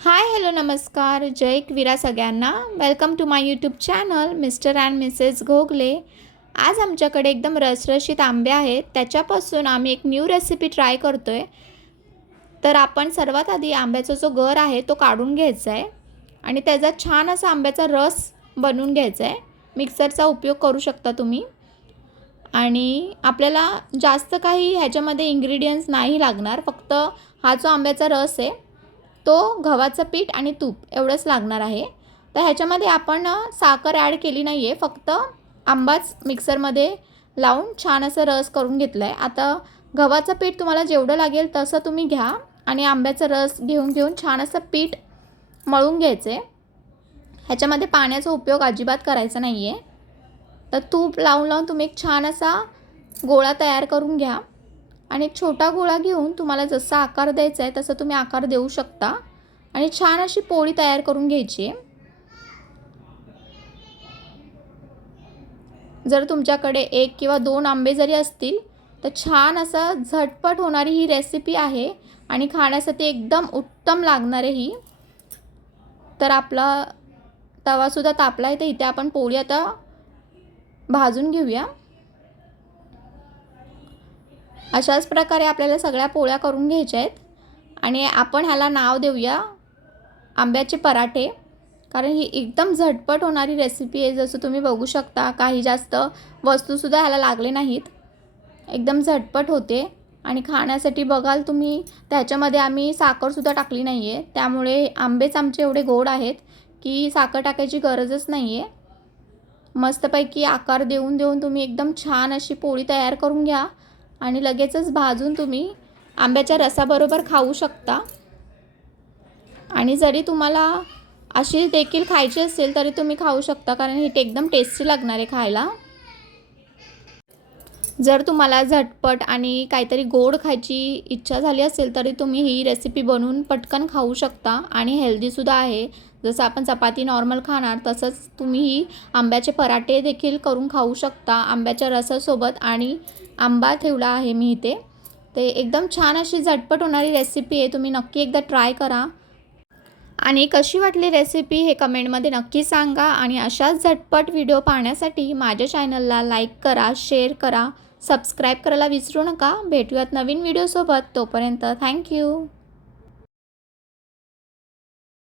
Hi hello नमस्कार. जय क्वीरा सगळ्यांना. Welcome to my YouTube channel mister and missus Ghogale. आज आमच्याकडे एकदम रसरशीत आंबे आहेत. त्याच्यापासून आम्ही एक न्यू रेसिपी ट्राय करतो आहे तर आपण सर्वात आधी आंब्याचा जो गर आहे तो काढून घ्यायचा आहे. आणि त्याचा छान असा आंब्याचा रस बनवून घ्यायचा आहे. मिक्सरचा उपयोग करू शकता तुम्ही. आणि आपल्याला जास्त काही ह्याच्यामध्ये इंग्रेडियंट्स नाही लागणार. फक्त हा जो आंब्याचा रस आहे तो गव्हाचं पीठ आणि तूप एवढंच लागणार आहे. तर ह्याच्यामध्ये आपण साखर ॲड केली नाही आहे फक्त आंबाच मिक्सरमध्ये लावून छान असं रस करून घेतला आहे आता गव्हाचं पीठ तुम्हाला जेवढं लागेल तसं तुम्ही घ्या आणि आंब्याचा रस घेऊन घेऊन छान असं पीठ मळून घ्यायचं. आहे ह्याच्यामध्ये पाण्याचा उपयोग अजिबात करायचा नाही आहे तर तूप लावून लावून तुम्ही एक छान असा गोळा तयार करून घ्या. आणि एक छोटा गोळा घेऊन तुम्हाला जसा आकार द्यायचा आहे तसं तुम्ही आकार देऊ शकता. आणि छान अशी पोळी तयार करून घ्यायची. आहे जर तुमच्याकडे एक किंवा दोन आंबे जरी असतील तर छान असं झटपट होणारी ही रेसिपी आहे आणि खाण्यासाठी एकदम उत्तम लागणार आहे ही. तर आपला तवासुद्धा तापला आहे तर इथे आपण पोळी आता भाजून घेऊया. अशाच प्रकारे आपल्याला सगळ्या पोळ्या करून घ्यायच्या आहेत. आणि आपण ह्याला नाव देऊया आंब्याचे पराठे. कारण ही एकदम झटपट होणारी रेसिपी आहे जसं तुम्ही बघू शकता. काही जास्त वस्तूसुद्धा ह्याला लागले नाहीत. एकदम झटपट होते. आणि खाण्यासाठी बघाल तुम्ही त्याच्यामध्ये आम्ही साखरसुद्धा टाकली नाही आहे त्यामुळे आंबेच आमचे एवढे गोड आहेत की साखर टाकायची गरजच नाही आहे मस्तपैकी आकार देऊन देऊन तुम्ही एकदम छान अशी पोळी तयार करून घ्या. आणि लगेचच भाजून तुम्ही आंब्याच्या रसाबरोबर खाऊ शकता. आणि जरी तुम्हाला अशी देखील खायची असेल तरी तुम्ही खाऊ शकता कारण ही एकदम टेस्टी लागणार आहे खायला. जर तुम्हाला झटपट आणि काहीतरी गोड खायची इच्छा झाली असेल तरी तुम्ही ही रेसिपी बनवून पटकन खाऊ शकता आणि हेल्दीसुद्धा आहे. जसं आपण चपाती नॉर्मल खाणार तसंच तुम्ही ही आंब्याचे पराठे देखील करून खाऊ शकता. आंब्याच्या रसासोबत आणि आंबा ठेवला आहे मी इथे. ते एकदम छान अशी झटपट होणारी रेसिपी आहे तुम्ही नक्की एकदा ट्राय करा. आणि कशी वाटली रेसिपी हे कमेंटमध्ये नक्की सांगा. आणि अशाच झटपट व्हिडिओ पाहण्यासाठी माझ्या चॅनलला लाईक करा शेअर करा. सबस्क्राईब करायला विसरू नका. भेटूयात नवीन व्हिडिओसोबत तोपर्यंत थँक्यू